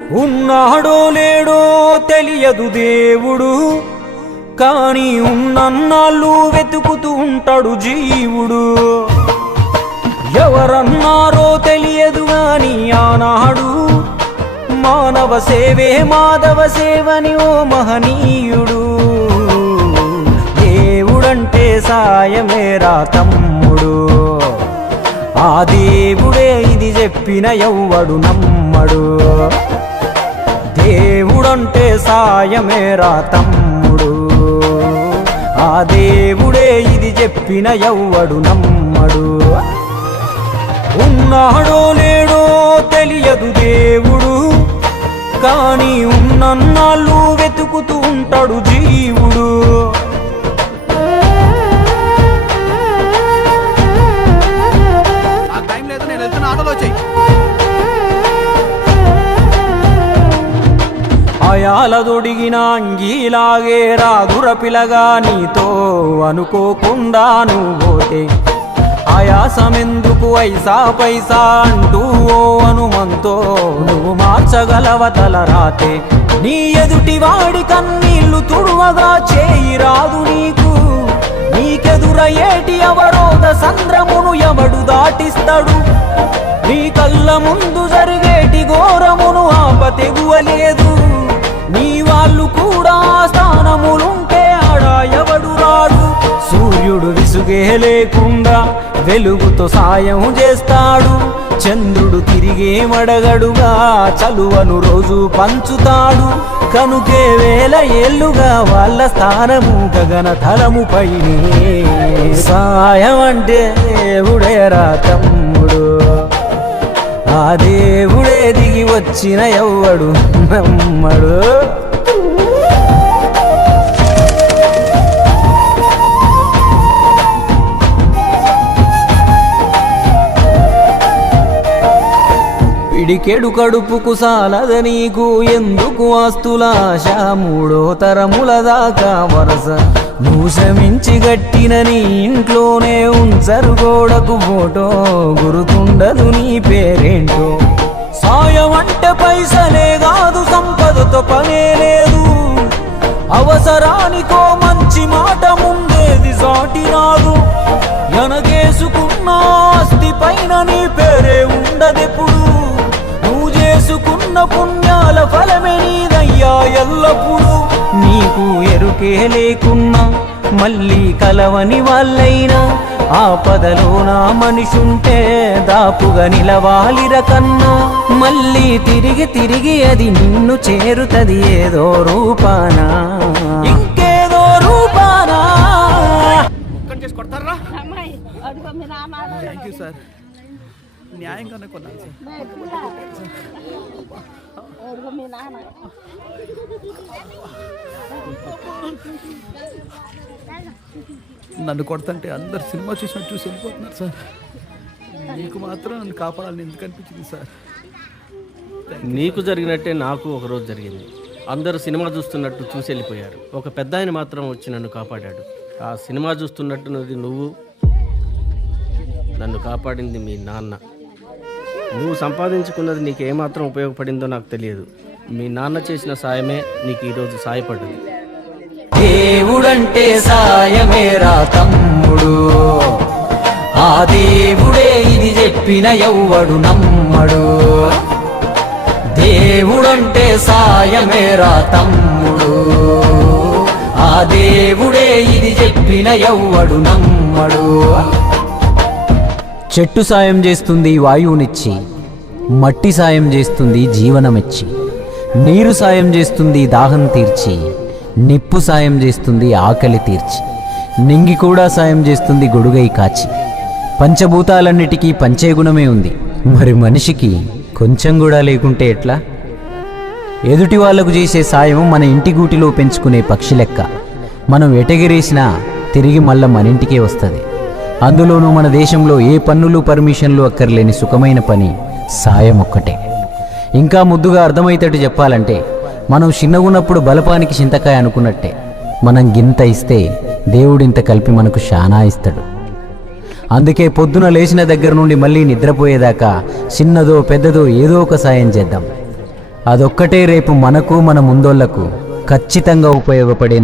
ఉన్నాడో లేడో తెలియదు దేవుడు, కానీ ఉన్నన్నాళ్ళు వెతుకుతూ ఉంటాడు జీవుడు. ఎవరన్నారో తెలియదు గాని ఆనాడు మానవ సేవే మాధవ సేవని ఓ మహనీయుడు. దేవుడంటే సాయమేరా తమ్ముడు, ఆ దేవుడే ఇది చెప్పిన ఎవ్వడు నమ్మడు. దేవుడంటే సాయమేరా తమ్ముడు, ఆ దేవుడే ఇది చెప్పిన ఎవ్వడు నమ్మడు. ఉన్నాడో లేడో తెలియదు దేవుడు, కానీ ఉన్నన్నాళ్ళు వెతుకుతూ ఉంటాడు జీవుడు. అయాలదొడిగిన అంగీలాగే రాదుర పిలగా నీతో అనుకోకుండా నువ్వోతే, ఆయాసమెందుకు ఐసా పైసా అంటూ ఓ అనుమంతో నువ్వు మార్చగలవ తల రాతే. నీ ఎదుటి వాడి కన్నీళ్లు తుడువగా చేయి రాదు నీకు, నీకెదురయ్యేటి అవరోధ సంద్రమును ఎవడు దాటిస్తాడు. నీ కళ్ళ ముందు జరిగేటి ఘోరమును ఆపతెగువలేదు, నీ వాళ్ళు కూడా స్థానములుంటే ఆడ ఎవడు రాడు. సూర్యుడు విసుగే లేకుండా వెలుగుతో సాయం చేస్తాడు, చంద్రుడు తిరిగే మడగడుగా చలువను రోజు పంచుతాడు. కనుకే వేల ఏళ్ళుగా వాళ్ళ స్థానము గగన తలముపైనే. సాయం అంటే దేవుడేరా తమ్ముడు, ఆ దేవుడే దిగి వచ్చిన ఎవ్వడు నమ్మడు. పిడికెడు కడుపుకు సాలద నీకు ఎందుకు ఆస్తులాశ, మూడో తరముల దాకా వరస నువ్వు శ్రమించి గట్టిన నీ ఇంట్లోనే ఉంచరు గోడకు ఫోటో, గుర్తుండదు నీ పేరేంటో. సాయం అంటే పైసలే కాదు, సంపదతో పనే లేదు, అవసరానికో మంచి మాట ముందేది సాటి రాదు. ఎనగేసుకున్న ఆస్తి పైన నీ పేరే ఉండదెప్పుడు, నువ్వు చేసుకున్న పుణ్యాల ఫలమే నీదయ్యా ఎల్లప్పుడు. నీకు ఎరుకే లేకున్నా మళ్ళీ కలవని వాళ్ళైనా, ఆపదలో నా మనిషుంటే దాపుగా నిలవాలిర కన్నా. మళ్ళీ తిరిగి తిరిగి అది నిన్ను చేరుతది ఏదో రూపానా, ఇంకేదో రూపానా. సార్ న్యాయంగానే కొన్నాను సార్. నన్ను కొడతంటే అందరు సినిమా చూసినట్టు చూసి వెళ్ళిపోతున్నారు సార్. నీకు మాత్రం నన్ను కాపాడాలని ఎందుకు అనిపించింది సార్? నీకు జరిగినట్టే నాకు ఒకరోజు జరిగింది. అందరూ సినిమా చూస్తున్నట్టు చూసి వెళ్ళిపోయారు, ఒక పెద్ద ఆయన మాత్రం వచ్చి నన్ను కాపాడాడు. ఆ సినిమా చూస్తున్నట్టున్నది నువ్వు, నన్ను కాపాడింది మీ నాన్న. నువ్వు సంపాదించుకున్నది నీకు ఏమాత్రం ఉపయోగపడిందో నాకు తెలియదు, మీ నాన్న చేసిన సాయమే నీకు ఈరోజు సాయపడ్డది. దేవుడంటే సాయమేరా తమ్ముడు, ఆ దేవుడే ఇది చెప్పిన ఎవ్వడు నమ్మడు. దేవుడంటే సాయమేరా తమ్ముడు, ఆ దేవుడే ఇది చెప్పిన ఎవ్వడు నమ్మడు. చెట్టు సాయం చేస్తుంది వాయువునిచ్చి, మట్టి సాయం చేస్తుంది జీవనమిచ్చి, నీరు సాయం చేస్తుంది దాహం తీర్చి, నిప్పు సాయం చేస్తుంది ఆకలి తీర్చి, నింగి కూడా సాయం చేస్తుంది గొడుగై కాచి. పంచభూతాలన్నిటికీ పంచే గుణమే ఉంది, మరి మనిషికి కొంచెం కూడా లేకుంటే ఎట్లా? ఎదుటి వాళ్లకు చేసే సాయం మన ఇంటి గూటిలో పెంచుకునే పక్షి లెక్క, మనం ఎటగిరేసినా తిరిగి మళ్ళా మన ఇంటికే వస్తుంది. అందులోనూ మన దేశంలో ఏ పన్నులు పర్మిషన్లు అక్కర్లేని సుఖమైన పని సాయం ఒక్కటే. ఇంకా ముద్దుగా అర్థమయ్యేటట్టు చెప్పాలంటే, మనం చిన్నగున్నప్పుడు బలపానికి చింతకాయ అనుకున్నట్టే, మనం గింత ఇస్తే దేవుడింత కలిపి మనకు శానా ఇస్తాడు. అందుకే పొద్దున లేచిన దగ్గర నుండి మళ్ళీ నిద్రపోయేదాకా చిన్నదో పెద్దదో ఏదో ఒక సాయం చేద్దాం. అదొక్కటే రేపు మనకు మన ముందోళ్లకు ఖచ్చితంగా ఉపయోగపడే